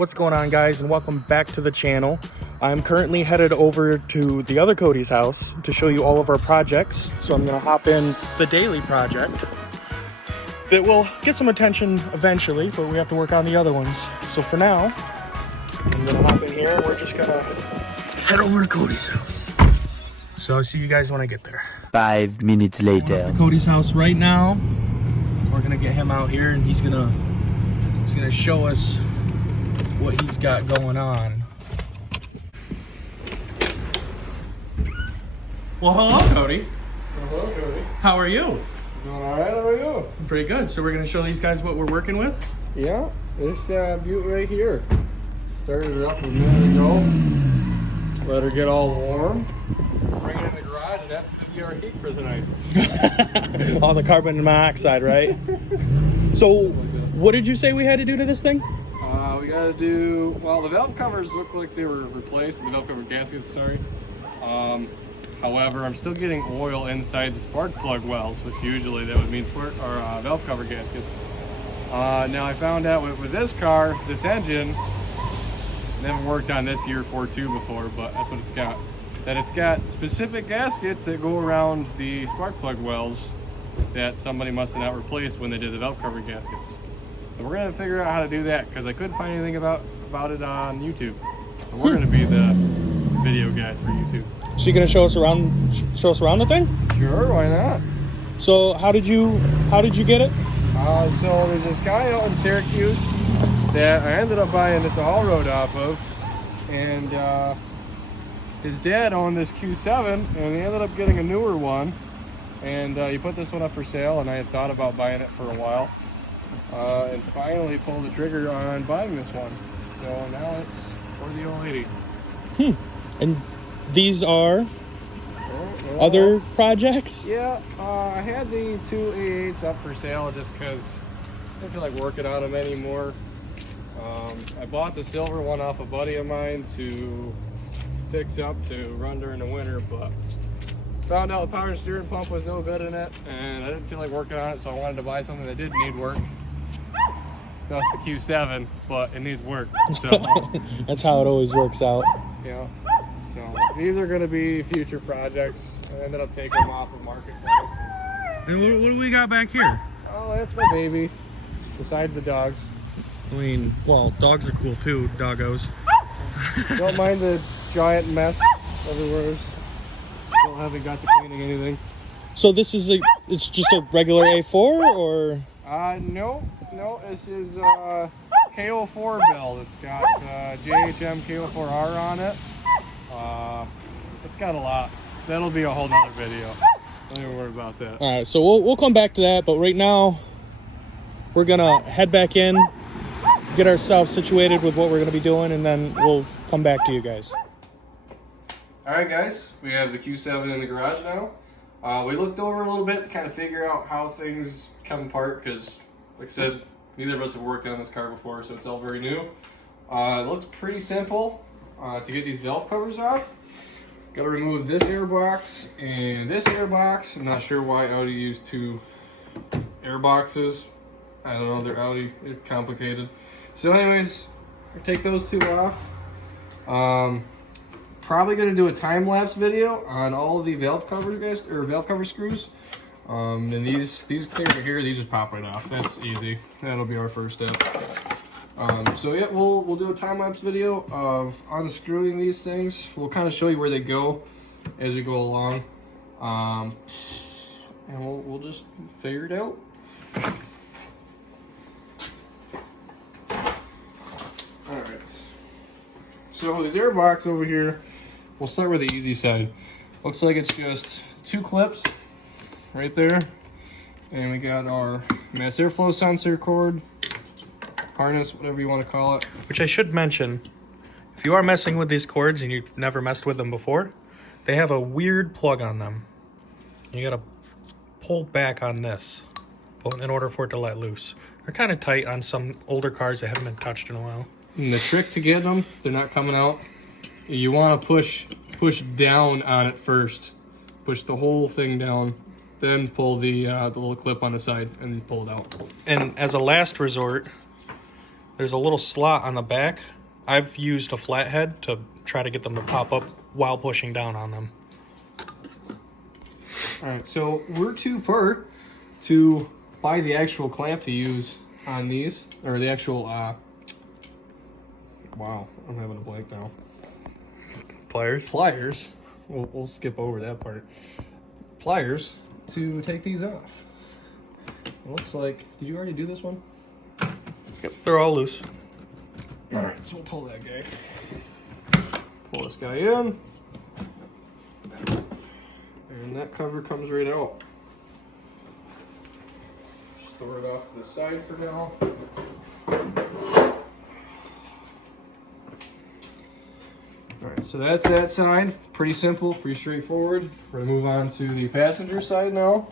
What's going on, guys, and welcome back to the channel. I'm currently headed over to the other Cody's house to show you all of our projects. So I'm gonna hop in the daily project that will get some attention eventually, but we have to work on the other ones. So for now, I'm gonna hop in here and we're just gonna head over to Cody's house. So I'll see you guys when I get there. 5 minutes later. At Cody's house right now. We're gonna get him out here and he's gonna show us what he's got going on. Well, hello, Cody. Hello, Cody. How are you? Doing all right? How are you? Pretty good. So we're gonna show these guys what we're working with. Yeah, this butte right here. Started it up a minute ago. Let her get all warm. Bring it in the garage, and that's gonna be our heat for tonight. All the carbon monoxide, right? So, what did you say we had to do to this thing? We gotta do, well, the valve covers look like they were replaced, the valve cover gaskets, sorry. However, I'm still getting oil inside the spark plug wells, which usually that would mean valve cover gaskets. Now I found out with this car, this engine, never worked on this year 4.2 before, but that's what it's got. That it's got specific gaskets that go around the spark plug wells that somebody must have not replaced when they did the valve cover gaskets. So we're gonna figure out how to do that because I couldn't find anything about it on YouTube. So we're gonna be the video guys for YouTube. So you're gonna show us around the thing? Sure, why not? So how did you get it? So there's this guy out in Syracuse that I ended up buying this haul road off of, and his dad owned this Q7, and he ended up getting a newer one, and he put this one up for sale, and I had thought about buying it for a while, and finally pulled the trigger on buying this one. So now it's for the old lady. And these are other projects? Yeah, I had the two A8s up for sale just because I didn't feel like working on them anymore. I bought the silver one off a buddy of mine to fix up to run during the winter, but found out the power steering pump was no good in it, and I didn't feel like working on it, so I wanted to buy something that did need work. That's the Q7, but it needs work. So That's how it always works out. yeah. So these are going to be future projects. I ended up taking them off of Marketplace. And what do we got back here? Oh, that's my baby. Besides the dogs. I mean, well, dogs are cool too, doggos. Don't mind the giant mess everywhere. Still haven't got to cleaning anything. So this is it's just a regular A4 or? No, this is KO4 bell. It's got JHM KO4R on it. It's got a lot. That'll be a whole nother video. Don't even worry about that. All right, so we'll come back to that, but right now we're gonna head back in, get ourselves situated with what we're gonna be doing, and then we'll come back to you guys. All right, guys, we have the Q7 in the garage now. We looked over a little bit to kind of figure out how things come apart because, like I said, neither of us have worked on this car before, so it's all very new. It looks pretty simple to get these valve covers off. Got to remove this air box and this air box. I'm not sure why Audi used two air boxes. I don't know, they're Audi, they're complicated. So anyways, we'll take those two off. Probably gonna do a time-lapse video on all of the valve cover guys, or valve cover screws. And these things right here, these just pop right off. That's easy. That'll be our first step. So yeah, we'll do a time-lapse video of unscrewing these things. We'll kind of show you where they go as we go along, and we'll just figure it out. All right. So this air box over here. We'll start with the easy side. Looks like it's just two clips right there. And we got our mass airflow sensor cord, harness, whatever you want to call it. Which I should mention, if you are messing with these cords and you've never messed with them before, they have a weird plug on them. You gotta pull back on this in order for it to let loose. They're kind of tight on some older cars that haven't been touched in a while. And the trick to get them, they're not coming out. You want to push down on it first. Push the whole thing down, then pull the little clip on the side and pull it out. And as a last resort, there's a little slot on the back. I've used a flathead to try to get them to pop up while pushing down on them. All right, so we're too per to buy the actual clamp to use on these, or the actual, wow, I'm having a blank now. Pliers? Pliers. We'll skip over that part. Pliers to take these off. It looks like, did you already do this one? Yep, they're all loose. All right, so we'll pull that guy. Pull this guy in. And that cover comes right out. Just throw it off to the side for now. Alright, so that's that side. Pretty simple, pretty straightforward. We're gonna move on to the passenger side now.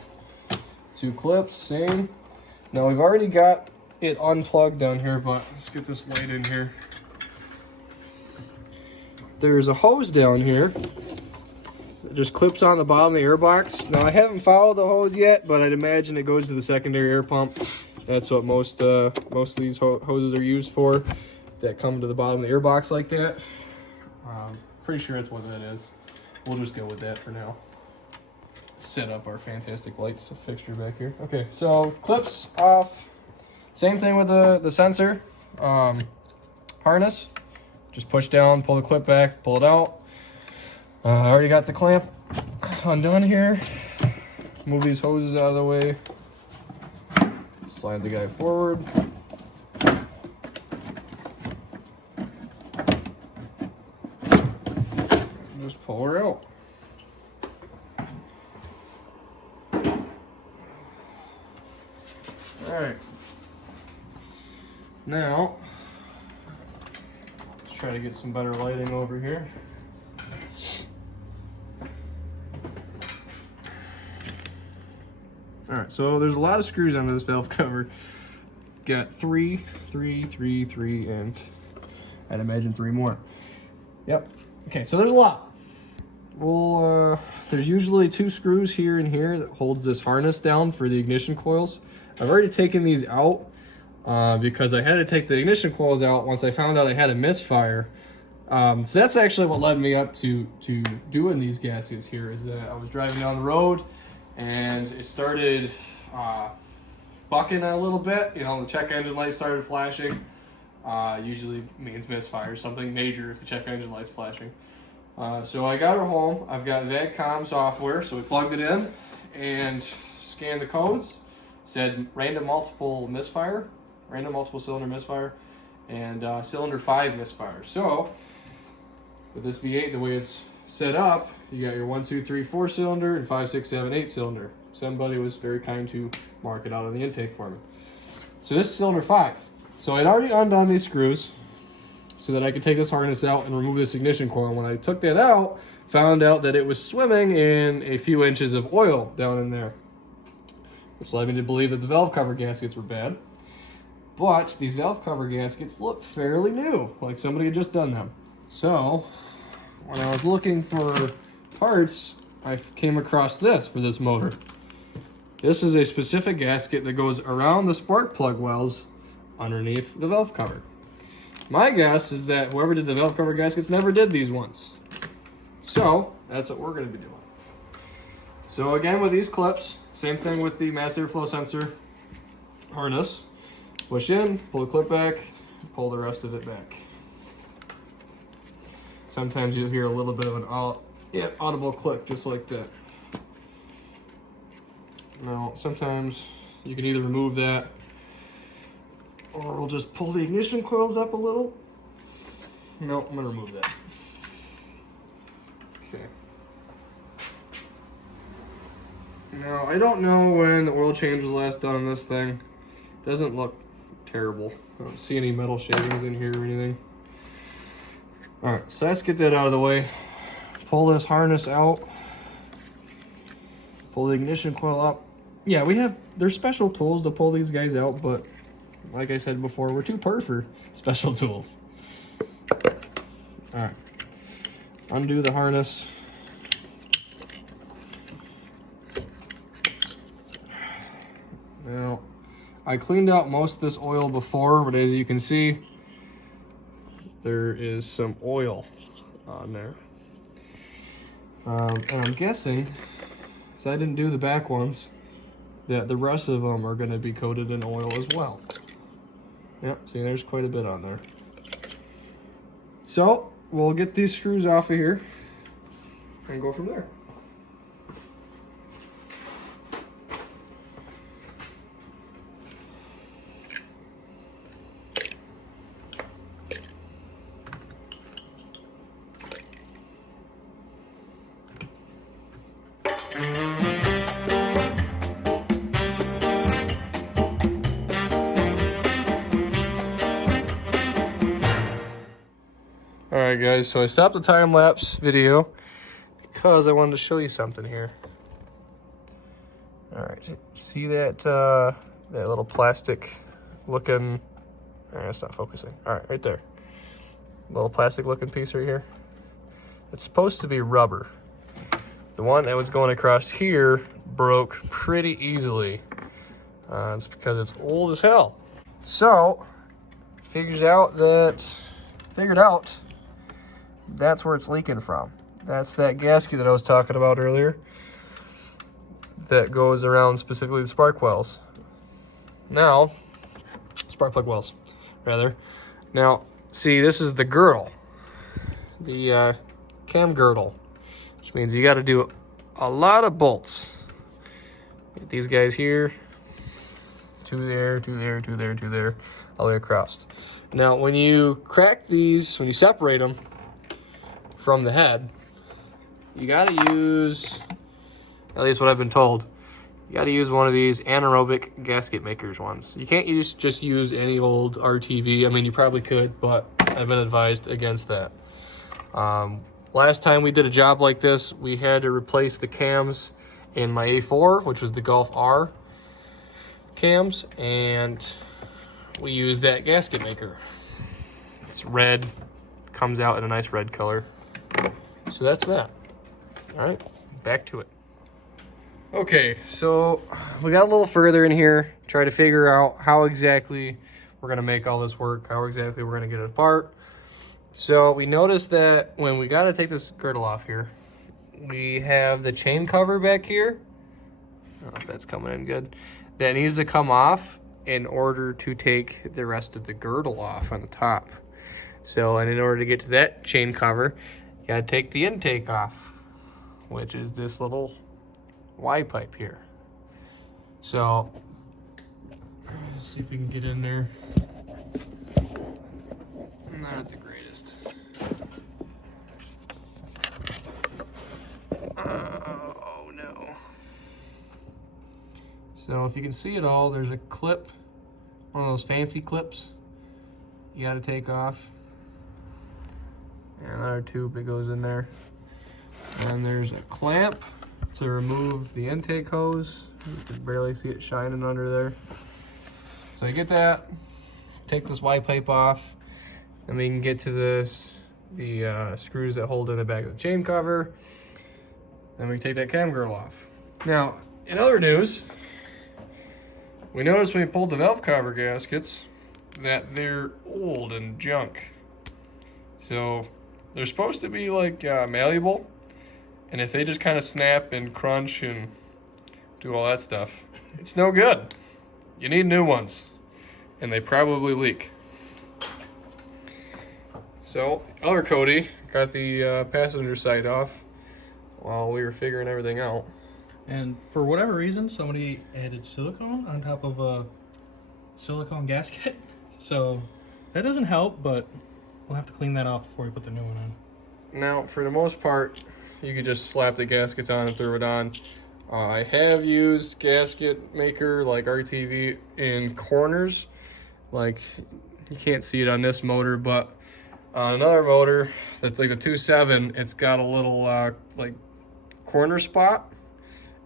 2 clips, same. Now we've already got it unplugged down here, but let's get this light in here. There's a hose down here. It just clips on the bottom of the air box. Now I haven't followed the hose yet, but I'd imagine it goes to the secondary air pump. That's what most of these hoses are used for, that come to the bottom of the air box like that. Pretty sure that's what that is. We'll just go with that for now. Set up our fantastic lights fixture back here. Okay, so clips off. Same thing with the sensor harness. Just push down, pull the clip back, pull it out. I already got the clamp undone here. Move these hoses out of the way. Slide the guy forward. Just pull her out. Alright. Now, let's try to get some better lighting over here. Alright, so there's a lot of screws on this valve cover. Got 3, and I'd imagine 3 more. Yep. Okay, so there's a lot. Well, there's usually 2 screws here and here that holds this harness down for the ignition coils. I've already taken these out because I had to take the ignition coils out once I found out I had a misfire. So that's actually what led me up to doing these gaskets here, is that I was driving down the road and it started bucking a little bit. You know, the check engine light started flashing. Usually means misfire, something major if the check engine light's flashing. So I got her home. I've got VAGCOM software, so we plugged it in and scanned the codes. Said random multiple cylinder misfire, and cylinder 5 misfire. So with this V8, the way it's set up, you got your 1, 2, 3, 4 cylinder and 5, 6, 7, 8 cylinder. Somebody was very kind to mark it out on the intake for me. So this is cylinder 5. So I'd already undone these screws so that I could take this harness out and remove this ignition coil. When I took that out, found out that it was swimming in a few inches of oil down in there, which led me to believe that the valve cover gaskets were bad. But these valve cover gaskets look fairly new, like somebody had just done them. So when I was looking for parts, I came across this for this motor. This is a specific gasket that goes around the spark plug wells underneath the valve cover. My guess is that whoever did the valve cover gaskets never did these ones. So that's what we're going to be doing. So again, with these clips, same thing with the mass airflow sensor harness. Push in, pull the clip back, pull the rest of it back. Sometimes you'll hear a little bit of an audible click, just like that. Now, sometimes you can either remove that, or we'll just pull the ignition coils up a little. No, I'm gonna remove that. Okay. Now, I don't know when the oil change was last done on this thing. It doesn't look terrible. I don't see any metal shavings in here or anything. Alright, so let's get that out of the way. Pull this harness out. Pull the ignition coil up. Yeah, there's special tools to pull these guys out, but like I said before, we're too per for special tools. Alright. Undo the harness. Now, I cleaned out most of this oil before, but as you can see, there is some oil on there. And I'm guessing, because I didn't do the back ones, that the rest of them are going to be coated in oil as well. Yep, see, there's quite a bit on there. So we'll get these screws off of here and go from there. Alright guys, so I stopped the time-lapse video because I wanted to show you something here. Alright, see that that little plastic looking, it's not focusing. Alright, right there. Little plastic looking piece right here. It's supposed to be rubber. The one that was going across here broke pretty easily. It's because it's old as hell. So, figured out that's where it's leaking from. That's that gasket that I was talking about earlier that goes around specifically the spark wells. Now, spark plug wells, rather. Now, see, this is the girdle, the cam girdle, which means you got to do a lot of bolts. Get these guys here, two there, two there, two there, two there, all the way across. Now, when you crack these, when you separate them from the head, you gotta use, at least what I've been told, you gotta use one of these anaerobic gasket makers ones. You can't just use any old RTV. I mean, you probably could, but I've been advised against that. Last time we did a job like this, we had to replace the cams in my A4, which was the Golf R cams, and we used that gasket maker. It's red, comes out in a nice red color. So that's that. All right, back to it. Okay, so we got a little further in here, try to figure out how exactly we're gonna make all this work, how exactly we're gonna get it apart. So we noticed that when we gotta take this girdle off here, we have the chain cover back here. I don't know if that's coming in good. That needs to come off in order to take the rest of the girdle off on the top. So, and in order to get to that chain cover, you gotta take the intake off, which is this little Y pipe here. So, let's see if we can get in there. Not the greatest. Oh no. So if you can see it all, there's a clip, one of those fancy clips you gotta take off. And another tube that goes in there. And there's a clamp to remove the intake hose. You can barely see it shining under there. So you get that, take this Y pipe off, and we can get to this, the screws that hold in the back of the chain cover. Then we can take that cam girdle off. Now, in other news, we noticed when we pulled the valve cover gaskets that they're old and junk. So they're supposed to be like malleable, and if they just kind of snap and crunch and do all that stuff, it's no good. You need new ones, and they probably leak. So other Cody got the passenger side off while we were figuring everything out. And for whatever reason, somebody added silicone on top of a silicone gasket. So that doesn't help, but we'll have to clean that off before we put the new one on. Now, for the most part, you could just slap the gaskets on and throw it on. I have used gasket maker like RTV in corners. Like, you can't see it on this motor, but on another motor that's like the 2.7, it's got a little like corner spot.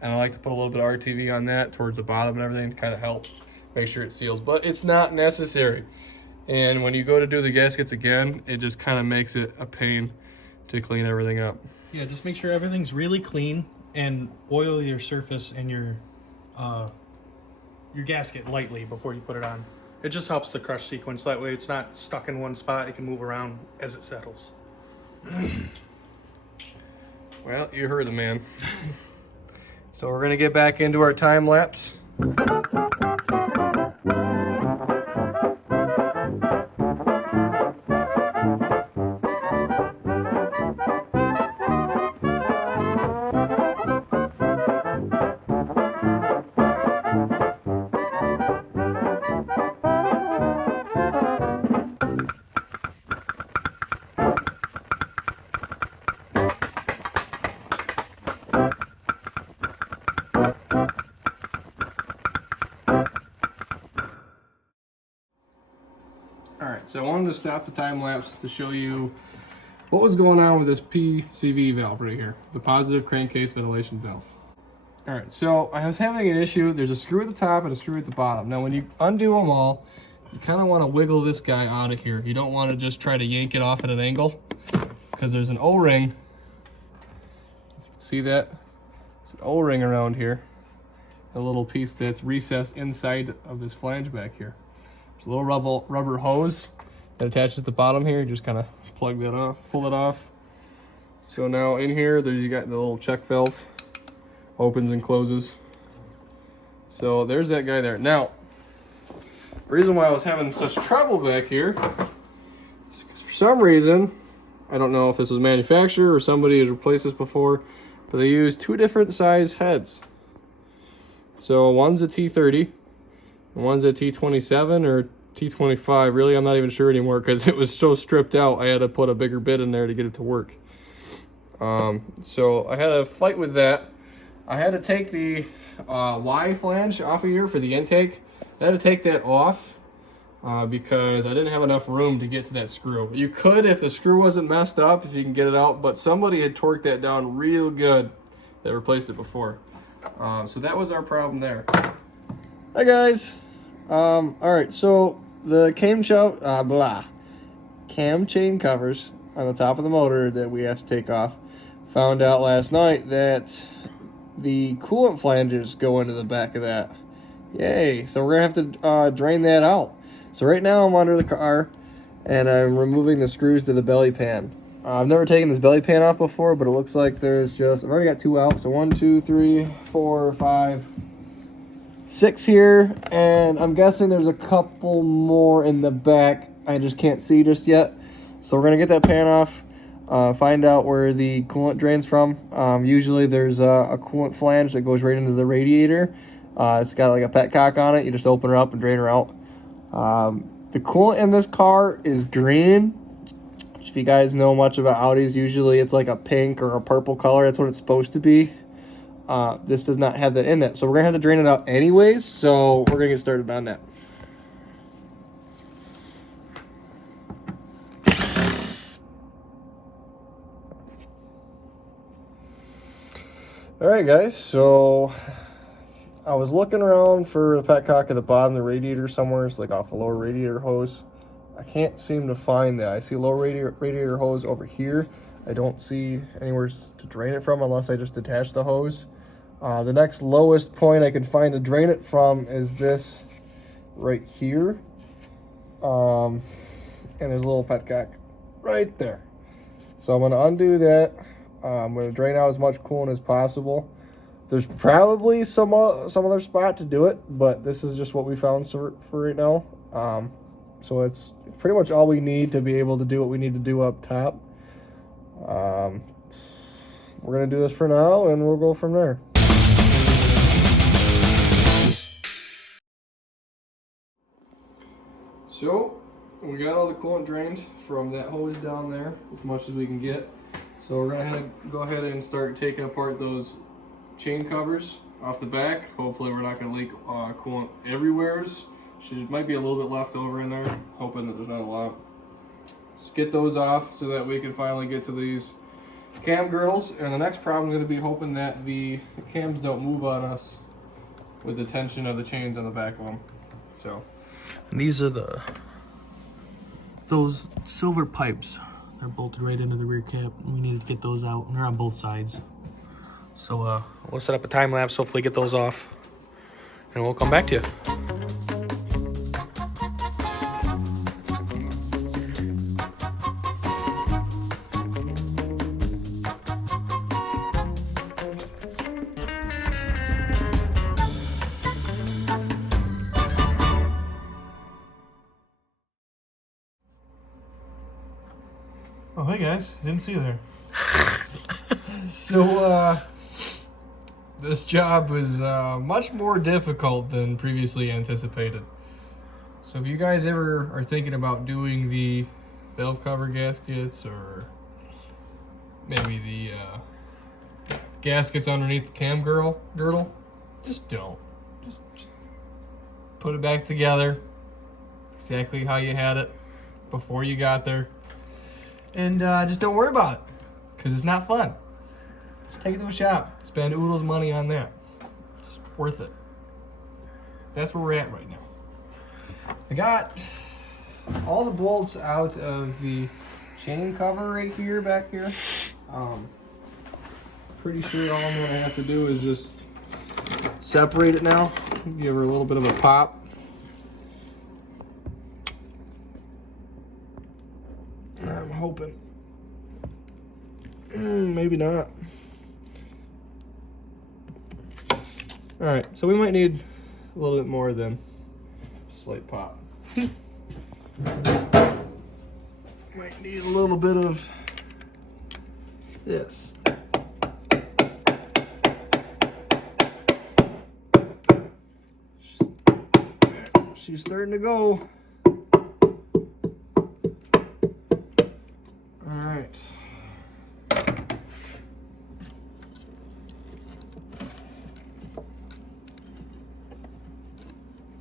And I like to put a little bit of RTV on that towards the bottom and everything to kind of help make sure it seals. But it's not necessary. And when you go to do the gaskets again, it just kind of makes it a pain to clean everything up. Yeah, just make sure everything's really clean and oil your surface and your gasket lightly before you put it on. It just helps the crush sequence. That way it's not stuck in one spot. It can move around as it settles. Well, you heard the man. So we're gonna get back into our time lapse. Alright, so I wanted to stop the time lapse to show you what was going on with this PCV valve right here, the positive crankcase ventilation valve. Alright, so I was having an issue. There's a screw at the top and a screw at the bottom. Now when you undo them all, you kind of want to wiggle this guy out of here. You don't want to just try to yank it off at an angle, because there's an O-ring. If you can see that? It's an O-ring around here. A little piece that's recessed inside of this flange back here. There's a little rubber hose that attaches to the bottom here. You just kind of plug that off, pull it off. So now in here, you got the little check valve, opens and closes. So there's that guy there. Now, the reason why I was having such trouble back here is because for some reason, I don't know if this was manufacturer or somebody has replaced this before, but they use two different size heads. So one's a T30, and one's a T27 or T25. Really, I'm not even sure anymore because it was so stripped out. I had to put a bigger bit in there to get it to work. So I had a fight with that. I had to take the Y flange off of here for the intake. I had to take that off because I didn't have enough room to get to that screw. You could if the screw wasn't messed up, if you can get it out, but somebody had torqued that down real good that replaced it before. So that was our problem there. Hi guys. All right, so the cam chain covers on the top of the motor that we have to take off. Found out last night that the coolant flanges go into the back of that. Yay! So we're gonna have to drain that out. So right now I'm under the car and I'm removing the screws to the belly pan. I've never taken this belly pan off before, but it looks like there's just, I've already got 2 out. So 1, 2, 3, 4, 5, 6 here. And I'm guessing there's a couple more in the back. I just can't see just yet. So we're gonna get that pan off, find out where the coolant drains from. Usually there's a coolant flange that goes right into the radiator. It's got like a petcock on it. You just open her up and drain her out. The coolant in this car is green. If you guys know much about Audis, usually it's like a pink or a purple color. That's what it's supposed to be. This does not have that in it. So we're going to have to drain it out anyways. So we're going to get started on that. All right, guys. So I was looking around for the petcock at the bottom of the radiator somewhere. It's like off a lower radiator hose. I can't seem to find that. I see a low radiator hose over here. I don't see anywhere to drain it from unless I just detach the hose. The next lowest point I can find to drain it from is this right here. And there's a little petcock right there. So I'm going to undo that. I'm going to drain out as much coolant as possible. There's probably some other spot to do it, but this is just what we found for right now. So it's pretty much all we need to be able to do what we need to do up top. We're going to do this for now, and we'll go from there. So we got all the coolant drained from that hose down there, as much as we can get. So we're going to go ahead and start taking apart those chain covers off the back. Hopefully we're not going to leak coolant everywhere. Might be a little bit left over in there, hoping that there's not a lot. Let's get those off so that we can finally get to these cam girdles. And the next problem is going to be hoping that the cams don't move on us with the tension of the chains on the back of them. So, and these are those silver pipes. They're bolted right into the rear cap. We need to get those out, and they're on both sides. So we'll set up a time lapse, hopefully get those off, and we'll come back to you. Oh, hey guys, didn't see you there. So, this job was much more difficult than previously anticipated. So if you guys ever are thinking about doing the valve cover gaskets or maybe the gaskets underneath the cam girdle, just don't. Just put it back together exactly how you had it before you got there. And just don't worry about it, because it's not fun. Just take it to a shop. Spend oodles money on that. It's worth it. That's where we're at right now. I got all the bolts out of the chain cover right here, back here. Pretty sure all I'm gonna have to do is just separate it now. Give her a little bit of a pop. I'm hoping. Maybe not. Alright, so we might need a little bit more than a slight pop. Might need a little bit of this. She's starting to go. Alright.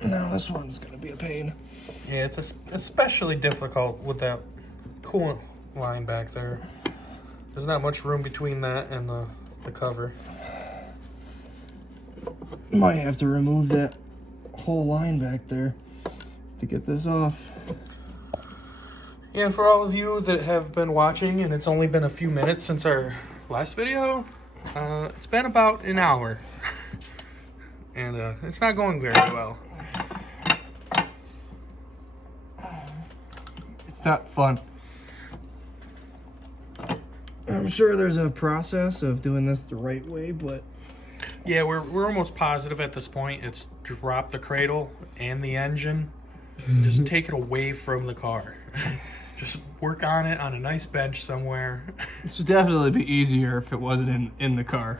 Now this one's gonna be a pain. Yeah, it's especially difficult with that coolant line back there. There's not much room between that and the cover. Might have to remove that whole line back there to get this off. Yeah, and for all of you that have been watching, and it's only been a few minutes since our last video, it's been about an hour. And it's not going very well. It's not fun. I'm sure there's a process of doing this the right way, but yeah, we're almost positive at this point. It's drop the cradle and the engine. Just take it away from the car. Just work on it on a nice bench somewhere. this would definitely be easier if it wasn't in the car.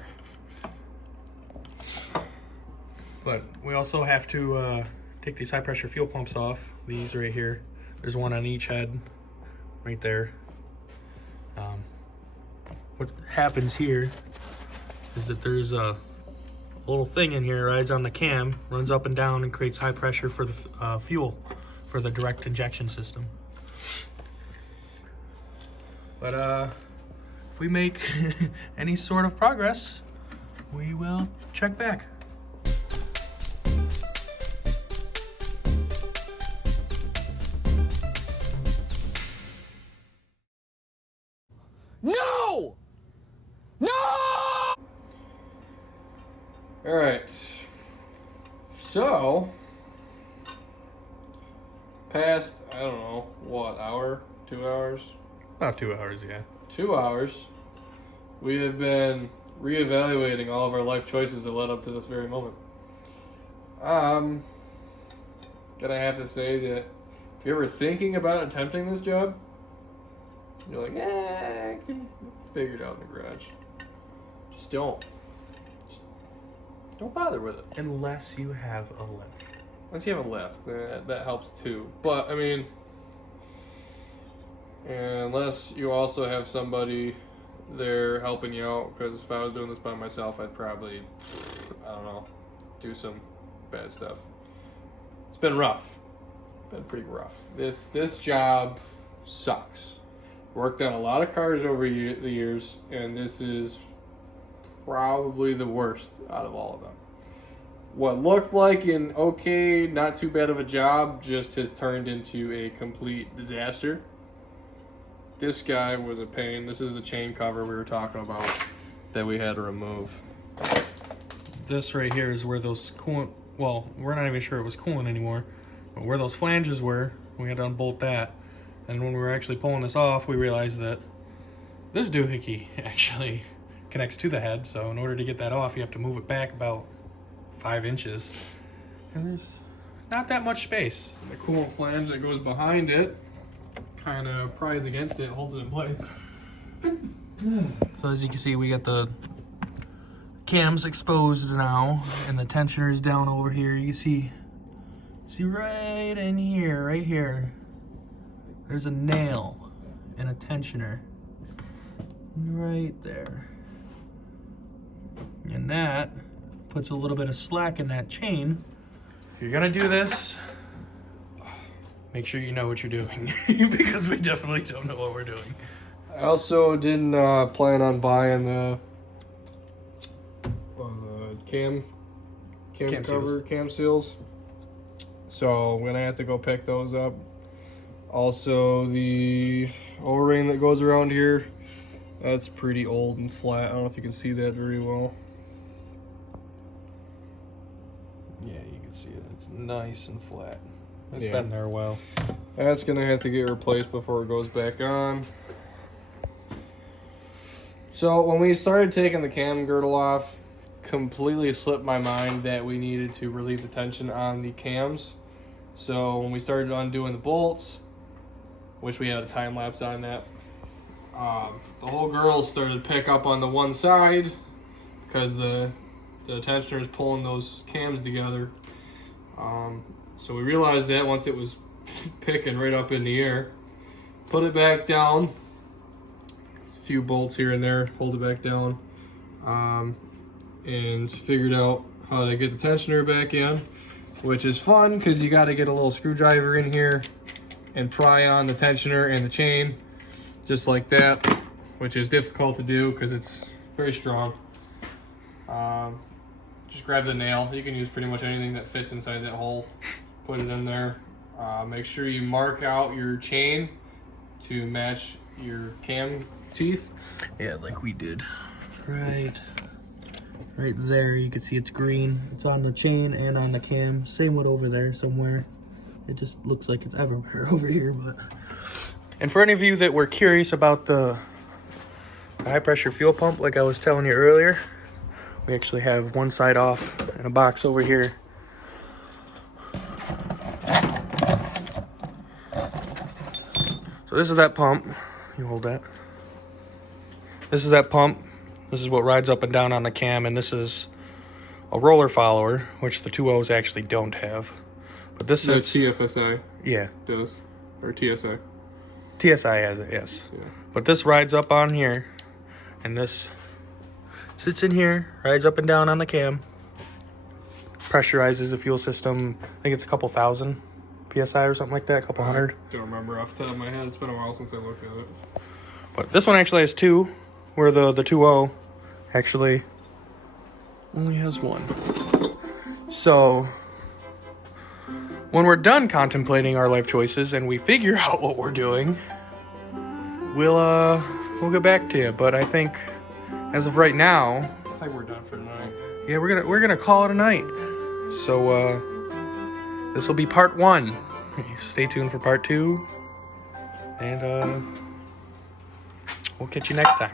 But we also have to take these high pressure fuel pumps off. These right here. There's one on each head right there. What happens here is that there's a little thing in here, rides on the cam, runs up and down and creates high pressure for the fuel for the direct injection system. But if we make any sort of progress, we will check back. No! No! All right. So, past, I don't know, what, hour? 2 hours? About 2 hours, yeah. 2 hours. We have been reevaluating all of our life choices that led up to this very moment. Gonna have to say that if you're ever thinking about attempting this job, you're like, I can figure it out in the garage. Just don't. Just don't bother with it. Unless you have a lift. Unless you have a lift, that helps too. But, I mean, unless you also have somebody there helping you out, because if I was doing this by myself, I'd probably, I don't know, do some bad stuff. It's been rough. Been pretty rough. This job sucks. Worked on a lot of cars over the years, and this is probably the worst out of all of them. What looked like an okay, not too bad of a job just has turned into a complete disaster. This guy was a pain. This is the chain cover we were talking about that we had to remove. This right here is where those coolant, well, we're not even sure it was coolant anymore, but where those flanges were, we had to unbolt that. And when we were actually pulling this off, we realized that this doohickey actually connects to the head. So in order to get that off, you have to move it back about 5 inches. And there's not that much space. And the coolant flange that goes behind it kind of pries against it, holds it in place. So as you can see, we got the cams exposed now, and the tensioner is down over here. You can see right in here, right here, there's a nail and a tensioner right there. And that puts a little bit of slack in that chain. If you're gonna do this, make sure you know what you're doing because we definitely don't know what we're doing. I also didn't plan on buying the cam cover, cam seals. So I'm gonna have to go pick those up. Also, the O-ring that goes around here, that's pretty old and flat. I don't know if you can see that very well. Yeah, you can see it. It's nice and flat. It's Yeah. been there a while. That's gonna have to get replaced before it goes back on. So when we started taking the cam girdle off, completely slipped my mind that we needed to relieve the tension on the cams. So when we started undoing the bolts, which we had a time lapse on that, the whole girdle started to pick up on the one side because the tensioner is pulling those cams together. So we realized that once it was picking right up in the air, put it back down. A few bolts here and there, hold it back down, and figured out how to get the tensioner back in, which is fun because you got to get a little screwdriver in here and pry on the tensioner and the chain just like that, which is difficult to do because it's very strong. Just grab the nail. You can use pretty much anything that fits inside that hole. Put it in there. Make sure you mark out your chain to match your cam teeth. Yeah, like we did. Right there, you can see it's green. It's on the chain and on the cam. Same with over there somewhere. It just looks like it's everywhere over here, but. And for any of you that were curious about the high pressure fuel pump, like I was telling you earlier, we actually have one side off in a box over here. So this is that pump. You hold that. This is that pump. This is what rides up and down on the cam, and this is a roller follower, which the 2.0s actually don't have. But this No, is TFSI yeah. does, or TSI. TSI has it, yes. Yeah. But this rides up on here, and this sits in here, rides up and down on the cam, pressurizes the fuel system. I think it's a couple thousand PSI or something like that, a couple hundred. Don't remember off the top of my head. It's been a while since I looked at it. But this one actually has two, where the 2.0 actually only has one. So when we're done contemplating our life choices and we figure out what we're doing, we'll get back to you. But I think as of right now, I think we're done for tonight. yeah, we're gonna call it a night. So this will be part 1. Stay tuned for part 2, and we'll catch you next time.